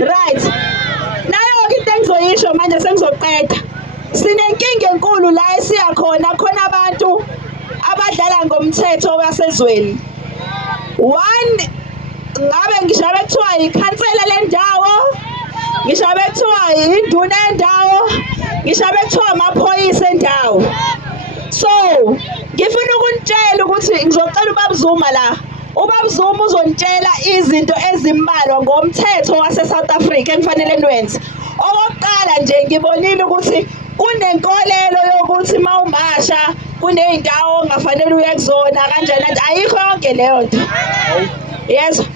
Right. Nayo-ke into engizoyisho manje sengizoqeda. Sinenkinga enkulu la esiya khona abantu abadlala ngomthetho wasezweni. One, ngabe ngishabe kuthiwa ikhansela lendawo, ngishabe kuthiwa induna yendawo, ngishabe kuthiwa amaphoyisa endawo. So, ngifuna ukunitshela ukuthi ngizocela uBaba Zuma la. uBaba Zuma uzonitshela izinto ezimbalwa ngomthetho wase-South Africa engifanele niwenze. Okokuqala nje ngibonile ukuthi kunenkolelo yokuthi mawumbasha kuney'ndawo ongafanele uye kuzona kanjani. Ayikho yonke leyo nto. Yezwa.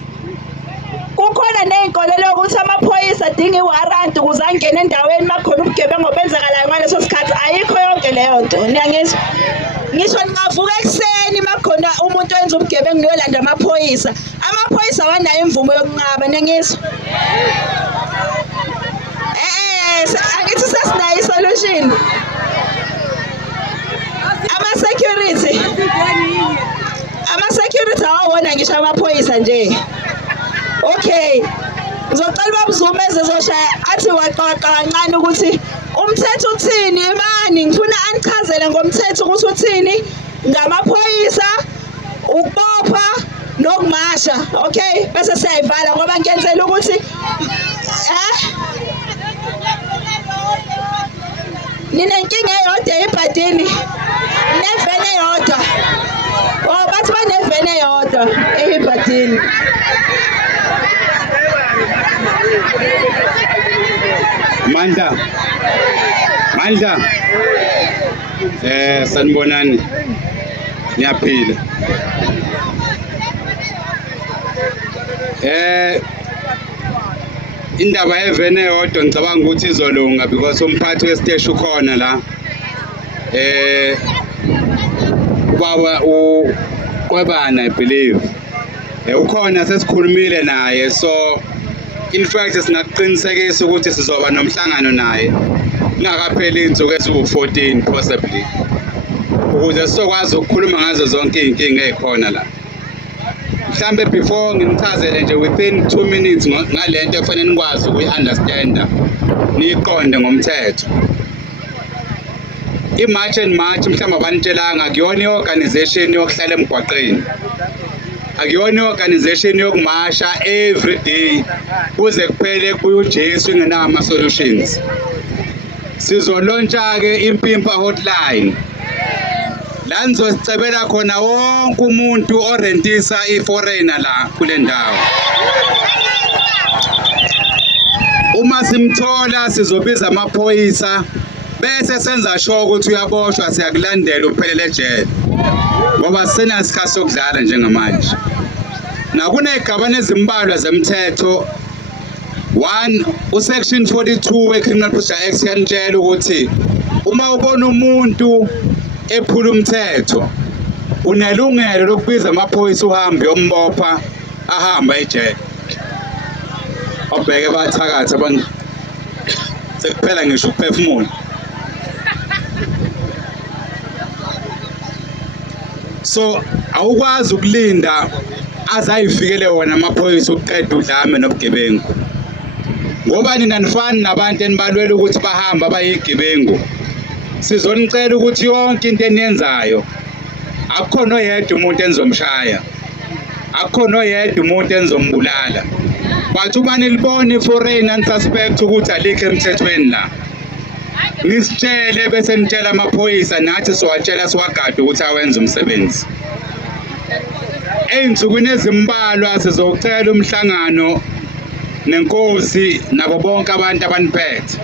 Kukhona ney'nkolelo yokuthi amaphoyisa adinga iwaranti ukuze angene endaweni makhona ubugebengu obenzakalayo ngaleso sikhathi. Ayikho yonke leyo nto. Niyangizwa? Ngisho ningavuka ekuseni makhona umuntu oyenza ubugebengu niyolanda amaphoyisa. Amaphoyisa awanayo imvumo yokunqaba. Niyangizwa? Angithi sesinayo isolution. Ama-security awawona ngisho amaphoyisa nje. Okay. Ngizocela uBaba Zuma ezoshaya athi waqaqa kancane ukuthi umthetho uthini imani. Ngifuna anichazele ngomthetho ukuthi uthini ngamaphoyisa, ukubopha nokumasha. Okay? Bese siyayivala ngoba ngiyenzela ukuthi ninenkinga eyodwa ebhadini. Nevene eyodwa. Oh, bathi banevene eyodwa ebhadini. Mandla. Sanibonani. Niyaphila. Indaba yevene eyodwa ngicabanga ukuthi izolunga because umphathi wesiteshi ukhona la. Ubaba uQwebana I believe. Ukhona sesikhulumile naye so in fact singakuqinisekisa ukuthi sizoba nomhlangano naye kungakapheli insuku eziwu-14 possibly ukuze sizokwazi ukukhuluma ngazo zonke iy'nkinga ey'khona la. Mhlambe before nginichazele nje within 2 minutes ngale nto efanele nikwazi ukuyi-understanda niyiqonde ngomthetho. I-March and March mhlawumbe abanitshelanga akuyona i-organization yokuhlala emgwaqeni. Akuyona i-organization yokumasha every day kuze kuphele kuyeJesu ingenawo ama-solutions. Sizolontsha-ke impimpa hotline. La nizosicebela khona wonke umuntu orentisa i-foreigner la kule ndawo. Uma simthola sizobiza amaphoyisa bese senza sure ukuthi uyaboshwa siyakulandela uphelele ejele. Ngoba sisenasikhathi sokudlala njengamanje. Nakuney'gabane ezimbalwa zemthetho. One, usection 42 we-Criminal Procedure Act yanitshela ukuthi uma ubona umuntu ephula umthetho unelungelo lokubiza amaphoyisa uhambe yombopha ahamba ejele. Obheke bathakatha abantu sekuphela ngisho ukuphefumula. So awukwazi ukulinda azayifikele wona amaphoyisa ukuqeda udlame nobugebengu. Ngoba nina nifani nabantu enibalwela ukuthi bahamba abayigebengu. Sizonicela ukuthi yonke into eniyenzayo akukhona oyedwa umuntu enizomshaya. Akukhona oyedwa umuntu enizombulala. But uma nilibona i-foreigner unsuspect ukuthi alikho emthethweni la. Nisitshele bese nitshela amaphoyisa nathi siwatshela siwagade ukuthi awenze umsebenzi. Ey'nsukwini ezimbalwa sizocela umhlangano nenkosi nabo bonke abantu abaniphethe.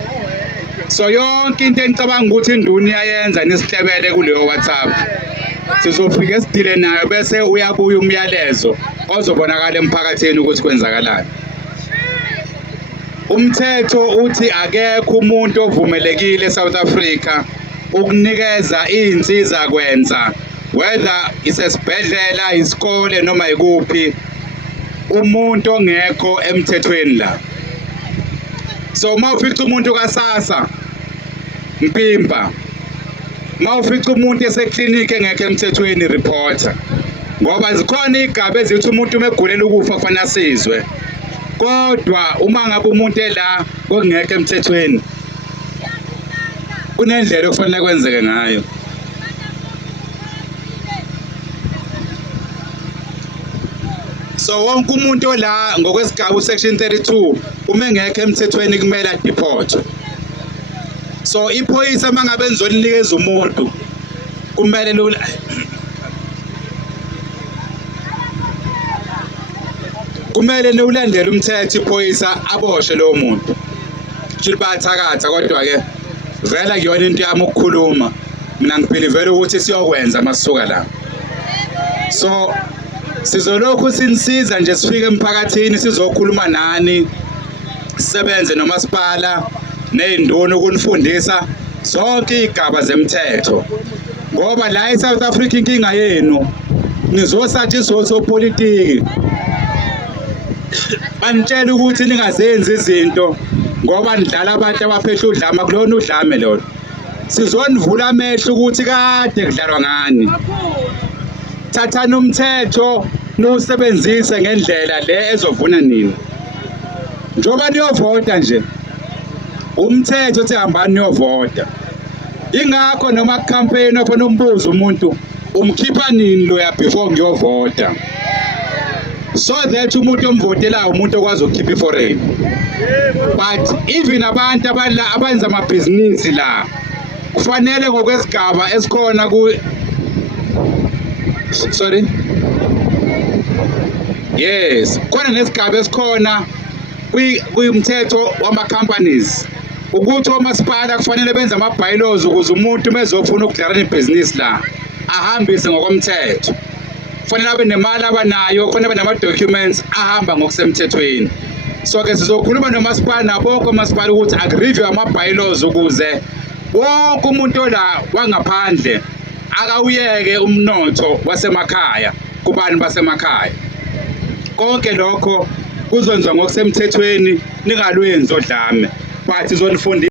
So yonke into engicabanga ukuthi induna iyayenza nisihlebele kuleyo WhatsApp. Sizofika esidile nayo bese uyabuya umyalezo ozobonakala emphakathini ukuthi kwenzakalani. Umthetho uthi akekho umuntu ovumelekile eSouth Africa ukunikeza iy'nsiza kwenza whether isesibhedlela, isikole noma ikuphi umuntu ongekho emthethweni la. So mawufica umuntu kaSASSA Mpimpa, mawufica umuntu eseklinikhi engekho emthethweni reporter. Ngoba zikhona igaba ezithi umuntu megulela ukufa kufanele asizwe. kodwa uma ngabe umuntu ela kokungekho emthethweni kunendlela okufanele kwenzeke ngayo. So wonke umuntu ola ngokwesigaba section 32 uma engekho emthethweni kumele adeportwe. So iphoyisa mangabe enzolinikeza umuntu kumele ulandele umthetho iphoyisa aboshwe lo muntu. Nje bathakatha kodwa ke vela kuyona into yami ukukhuluma. Mina ngibhilivela ukuthi siyokwenza masisuka la. So sizolokhu sinisiza nje sifike emphakathini sizokhuluma nani, sisebenze nomasipala nezinduna ukunifundisa zonke izigaba zemthetho. Ngoba la eSouth Africa inkinga yenu nizosathi sopolitiki. Banitshela ukuthi ningazenzi izinto ngoba nidlala abantu abaphehla udlame, kulona udlame lolo. Sizonivula amehlo ukuthi kade kudlalwa ngani. Thathani umthetho nowusebenzise ngendlela le ezovuna nini. Njoba niyovota nje umthetho uthi hambani niyovota. Ingakho noma campaign ofana umbuzo umuntu umkhipha nini loya before ngiyovota, so that umuntu omvotelayo umuntu okwazi ukukhipha iforeign. But even abantu abenza amabhizinisi la kufanele ngokwesigaba esikhona yes, khona nesigaba esikhona kuyumthetho wama companies ukuthi omasipala kufanele benze ama-bylaws ukuze umuntu mezofuna ukudlala ibhizinisi la ahambise ngokomthetho. Kufanele abe nemali abanayo, kufanele abe nama-documents ahamba ngokusemthethweni. So ke sizokhuluma nomasipala nabonke omasipala ukuthi akureview ama-bylaws ukuze wonke umuntu ola wangaphandle akawuyeke umnotho wasemakhaya kubantu basemakhaya. Konke lokho kuzonzwa ngokusemthethweni, ningalwenzi odlame, but izonifundisa